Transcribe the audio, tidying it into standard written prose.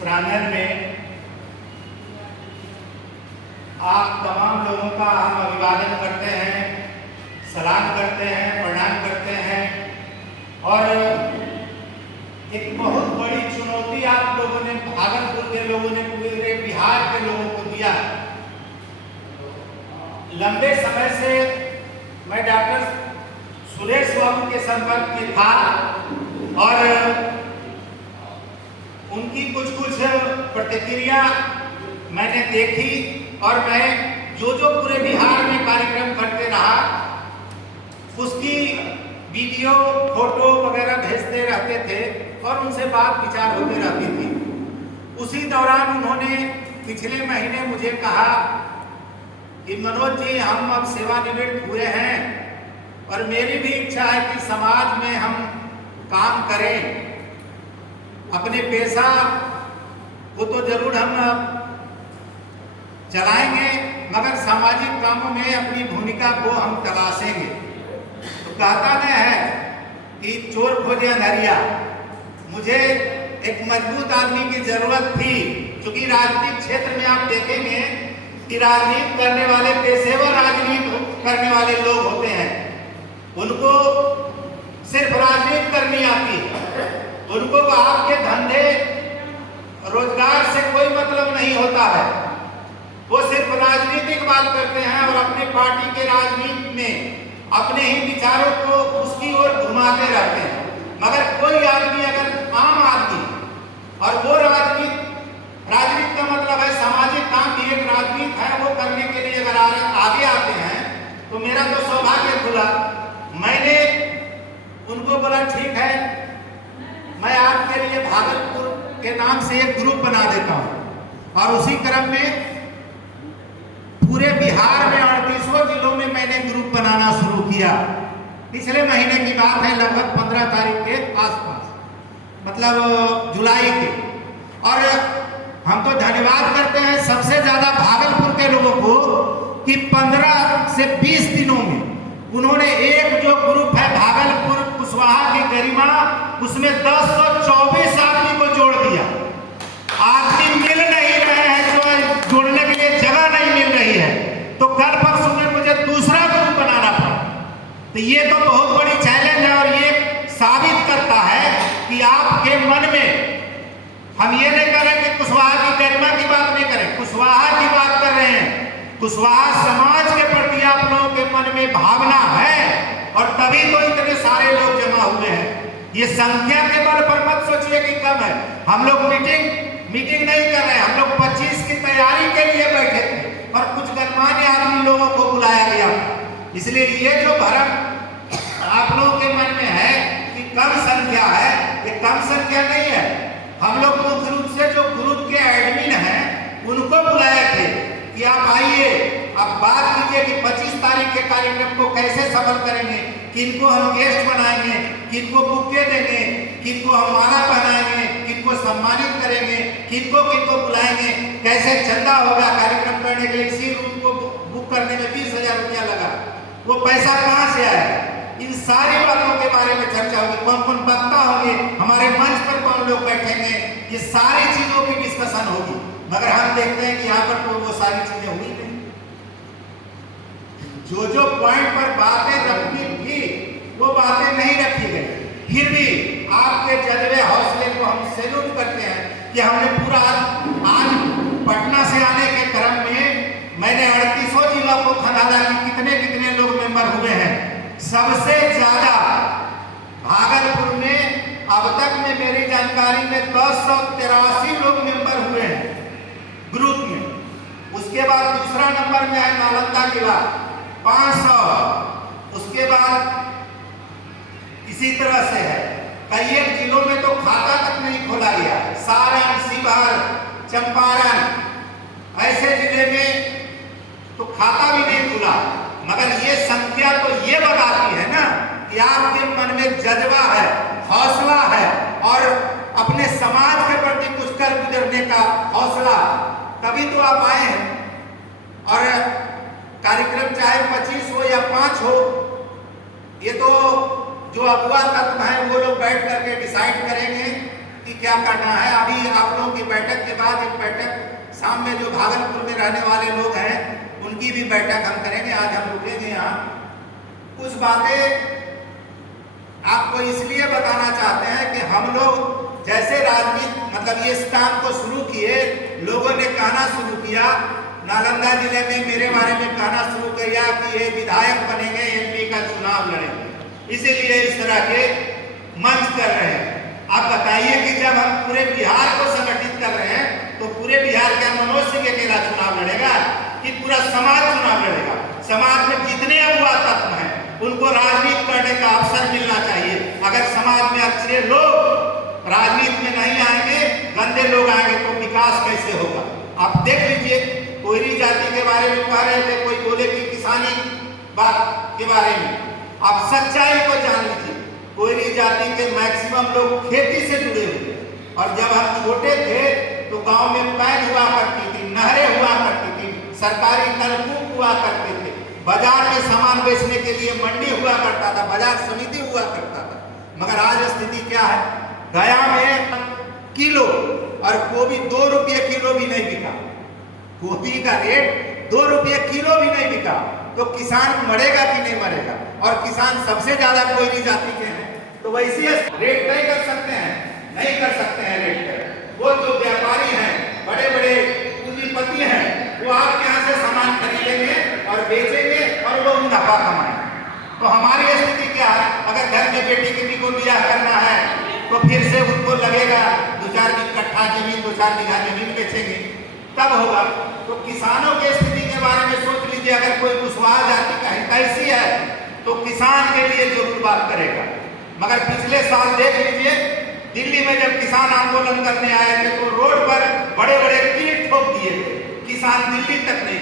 प्रांगण में आप तमाम लोगों का हम अभिवादन करते हैं, सलाम करते हैं, प्रणाम करते हैं। और एक बहुत बड़ी चुनौती आप लोगों ने, भागलपुर के लोगों ने, पूरे बिहार के लोगों को दिया। लंबे समय से मैं डॉक्टर सुरेश बाबू के संपर्क में था और उनकी कुछ प्रतिक्रिया मैंने देखी और मैं जो पूरे बिहार में कार्यक्रम करते रहा उसकी वीडियो फोटो वगैरह भेजते रहते थे और उनसे बात विचार होते रहती थी। उसी दौरान उन्होंने पिछले महीने मुझे कहा कि मनोज जी, हम अब सेवानिवृत्त हुए हैं और मेरी भी इच्छा है कि समाज में हम काम करें। अपने पेशा को तो जरूर हम चलाएंगे, मगर सामाजिक कामों में अपनी भूमिका को हम तलाशेंगे। तो कहता न है कि चोर खोजे अंधरिया। मुझे एक मजबूत आदमी की जरूरत थी, क्योंकि राजनीतिक क्षेत्र में आप देखेंगे कि राजनीति करने वाले, पेशेवर राजनीति करने वाले लोग होते हैं। उनको सिर्फ राजनीति करनी आती है, उनको आपके धंधे रोजगार से कोई मतलब नहीं होता है। वो सिर्फ राजनीतिक बात करते हैं और अपने पार्टी के राजनीति में अपने ही विचारों को उसकी ओर घुमाते रहते हैं। मगर कोई आदमी, अगर आम आदमी, और वो राजनीति का मतलब है सामाजिक काम भी एक राजनीति है, वो करने के लिए अगर आगे आते हैं तो मेरा तो सौभाग्य खुला। मैंने उनको बोला ठीक है, मैं आपके लिए भागलपुर के नाम से एक ग्रुप बना देता हूं। और उसी क्रम में पूरे बिहार में 38 जिलों में मैंने ग्रुप बनाना शुरू किया। पिछले महीने की बात है, लगभग 15 तारीख के आसपास, मतलब जुलाई के। और हम तो धन्यवाद करते हैं सबसे ज्यादा भागलपुर के लोगों को कि 15 से 20 दिनों में उन्होंने एक जो ग्रुप है भागलपुर कुशवाहा की गरिमा, उसमें 1024 आदमी को जोड़ दिया। आदमी मिल नहीं रहे हैं, जो जोड़ने के लिए जगह नहीं मिल रही है, तो कल परसों में मुझे दूसरा ग्रुप बनाना पड़ा। तो ये तो बहुत बड़ी चैलेंज है और ये साबित करता है कि आपके मन में, हम ये नहीं कर रहे कि कुशवाहा की गरिमा की बात नहीं करें, कुशवाहा की बात कर रहे हैं। कुशवाहा समाज के प्रति आप लोगों के मन में भावना है और तभी तो इतने सारे लोग जमा हुए हैं। ये संख्या के बल पर मत सोचिए कि कम है। हम लोग मीटिंग नहीं कर रहे हैं, हम लोग 25 की तैयारी के लिए बैठे थे और कुछ गणमान्य आदमी लोगों को बुलाया गया। इसलिए ये जो भ्रम आप लोगों के मन में है कि कम संख्या है, ये कम संख्या नहीं है। हम लोग मुख्य रूप से जो ग्रुप के एडमिन हैं उनको बुलाए थे कि आप आइए, आप बात कीजिए कि 25 तारीख के कार्यक्रम को कैसे सफल करेंगे, किनको हम गेस्ट बनाएंगे, किनको बुके देंगे, किनको हम माला पहनाएंगे, किनको सम्मानित करेंगे, किनको बुलाएंगे, कैसे चंदा होगा कार्यक्रम करने के लिए। इसी रूम को बुक करने में 20,000 रुपया लगा, वो पैसा कहाँ से आया। इन सारी बातों के बारे में चर्चा होगी, कौन कौन वक्ता होंगे, हमारे मंच पर कौन लोग बैठेंगे, ये सारी चीजों की डिस्कशन होगी। मगर हम देखते हैं कि यहाँ पर तो वो सारी चीजें हुई नहीं। जो पॉइंट पर बातें रखनी थी वो बातें नहीं रखी गई। फिर भी आपके जज्बे, हौसले को हम सैल्यूट करते हैं कि हमने पूरा आज पटना से आने के क्रम में मैंने 38 जिलों को खंगाला कि कितने लोग मेंबर हुए हैं। सबसे ज्यादा भागलपुर में अब तक में मेरी जानकारी में 1083 लोग मेंबर हुए हैं ग्रुप में। उसके बाद दूसरा नंबर में है नालंदा जिला 500। उसके बाद इसी तरह से है, कई एक जिलों में तो खाता तक नहीं खोला गया। सारण, शिवहर, चंपारण, ऐसे जिले में तो खाता भी नहीं खुला। मगर ये संख्या तो ये बताती है ना कि आपके मन में जज्बा है, हौसला है और अपने समाज के प्रति कुछ कर गुजरने का हौसला, तभी तो आप आए हैं। और कार्यक्रम चाहे 25 हो या 5 हो, ये तो जो अगुआ तत्व हैं वो लोग बैठ करके डिसाइड करेंगे कि क्या करना है। अभी आप लोगों की बैठक के बाद एक बैठक शाम में जो भागलपुर में रहने वाले लोग हैं उनकी भी बैठक हम करेंगे। आज हम रुकेंगे यहाँ। कुछ बातें आपको इसलिए बताना चाहते हैं कि हम लोग जैसे राजनीति मतलब ये काम को शुरू किए, लोगों ने कहना शुरू किया, नालंदा जिले में मेरे बारे में कहना शुरू किया कि ये विधायक बनेंगे, एमपी का चुनाव लड़ेंगे, इसीलिए इस तरह के मंच कर रहे हैं। आप बताइए कि जब हम पूरे बिहार को संगठित कर रहे हैं तो पूरे बिहार का मनोज सिंह अकेला चुनाव लड़ेगा कि पूरा समाज चुनाव लड़ेगा? समाज में जितने अगुआ तत्व हैं उनको राजनीति करने का अवसर मिलना चाहिए। अगर समाज में अच्छे लोग राजनीति में नहीं आएंगे, गंदे लोग आएंगे तो विकास कैसे होगा? आप देख लीजिए, कोयरी जाति के बारे में कह रहे थे, कोई बोले कि किसानी बात के बारे में। आप सच्चाई को जान लीजिए, कोयरी जाति के मैक्सिमम लोग खेती से जुड़े हुए। और जब हम छोटे थे तो गांव में पैन हुआ करती थी, नहरें हुआ करती थी, सरकारी नलकूप हुआ करते थे, बाजार में सामान बेचने के लिए मंडी हुआ करता था, बाजार समिति हुआ करता था। मगर आज स्थिति क्या है? गया में किलो और गोभी 2 रुपये किलो भी नहीं बिका। गोभी का रेट 2 रुपये किलो भी नहीं बिका, तो किसान मरेगा कि नहीं मरेगा? और किसान सबसे ज्यादा कोयरी जाति के हैं, तो वैसे रेट नहीं कर सकते हैं, नहीं कर सकते हैं रेट कर। वो जो व्यापारी हैं, बड़े बड़े पूंजीपति हैं, वो आपके यहाँ से सामान खरीदेंगे और बेचेंगे और वो मुनाफा कमाएंगे। तो हमारी स्थिति क्या है? अगर घर में बेटी किसी को ब्याह करना है तो फिर से उनको लगेगा 2-4 कट्ठा जमीन, 2-4 बीघा जमीन बेचेंगे, तब होगा। तो किसानों की स्थिति के बारे में सोच लीजिए। अगर कोई कुशवाहा जाति का हितैषी है तो किसान के लिए जरूर बात करेगा। मगर पिछले साल देख लीजिए, दिल्ली में जब किसान आंदोलन करने आए थे तो रोड पर बड़े बड़े कीट ठोक दिए थे, किसान दिल्ली तक नहीं।